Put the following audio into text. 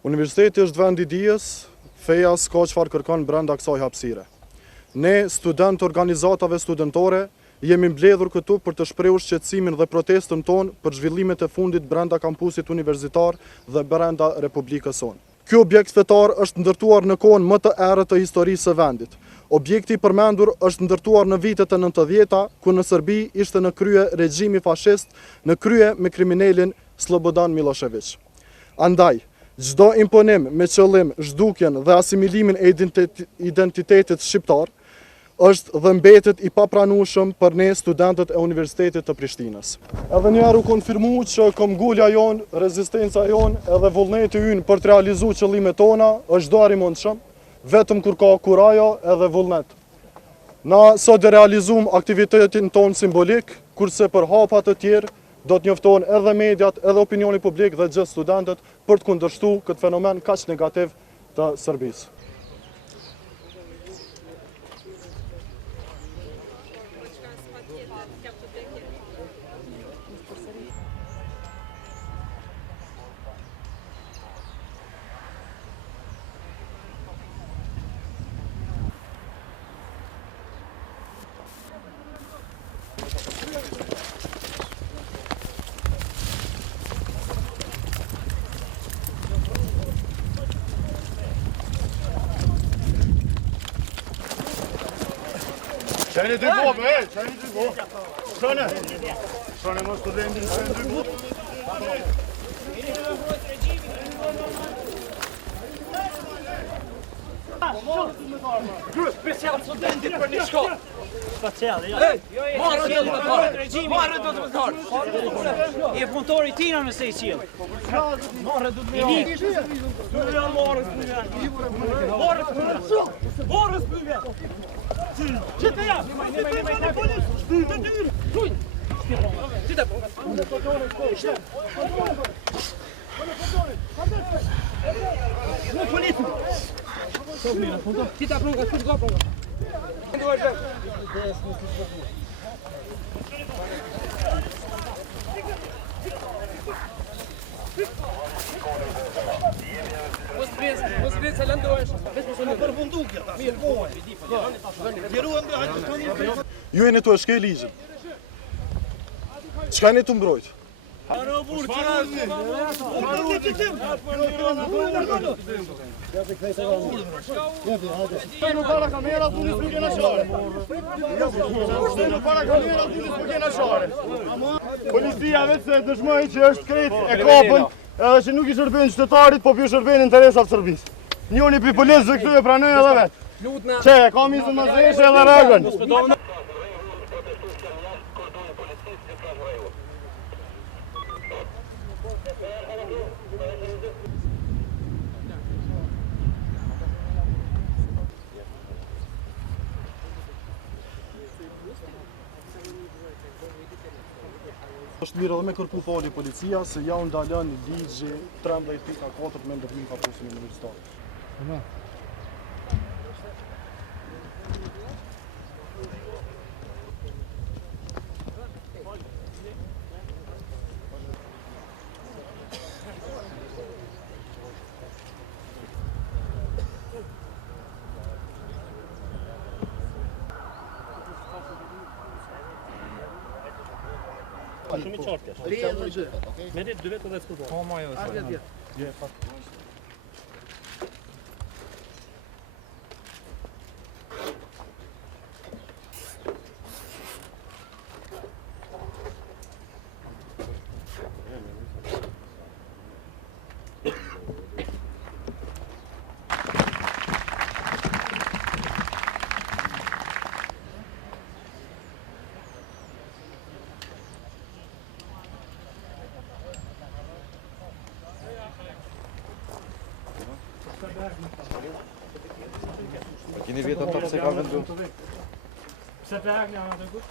Universiteti është vend i dijes, feja s'ka çfarë kërkon brenda kësaj hapësire. Ne, studentë organizatave studentore, jemi mbledhur këtu për të shprehur shqetësimin dhe protestën tonë për zhvillimet e fundit brenda kampusit universitar dhe brenda Republikës sonë. Ky objekt fetar është ndërtuar në kohën më të errët të historisë së vendit. Objekti i përmendur është ndërtuar në vitet e 90-ta, ku në Serbi ishte në krye regjimi fashist, në krye me kriminalin Slobodan Milošević. Andaj, çdo imponim me qëllim zhdukjen dhe asimilimin e identitetit shqiptar është dhe mbetet i papranueshëm për ne studentët e Universitetit të Prishtinës. Edhe një herë u konfirmu që këmbgulja jonë, rezistenca jonë edhe vullneti ynë për të realizuar qëllimet tona është do arrimundshëm, vetëm kur ka kurajo edhe vullnet. Na sot e realizum aktivitetin tonë simbolik, kurse për hapa të tjerë do të njoftohen edhe mediat, edhe opinioni publik dhe gjithë studentët për të kundërshtuar këtë fenomen kaq negativ të Serbisë. Qeni dy bobe, qeni dy bobe. Shone mos të vendin, qeni dy bobe. Special studentit për një shkollë. Special, ja. Marrë do të më thorë. I punëtori tina me se i qilë. Marrë do të më thorë. Qëtë ja! Të dyrë! Rujnë! Qëtë Në politë! Qëtë pronga, qëtë ga pronga! Mos vjen se lëndohesh. Për bundukja ta. Mirë, Ju jeni të shkel ligjin. Çka jeni të mbrojt? Policia vetë se dëshmoj që është krejt e kapën edhe që nuk i shërben qytetarit, po pi shërben interesat Serbisë. Njoni për policë dhe këtu e pranoj edhe vetë. Që, ka mizën më zeshe edhe rëgën. Është mirë edhe me kërku fali policia se ja u ndalën ligji 13.4 me ndërhim kampusin universitar. Shumë i qartë është. Me ditë 2 vetë dhe s'përdo. Po, ma jo. Keni vjetë ato pse ka vendu? Pse të hek një anë të gut?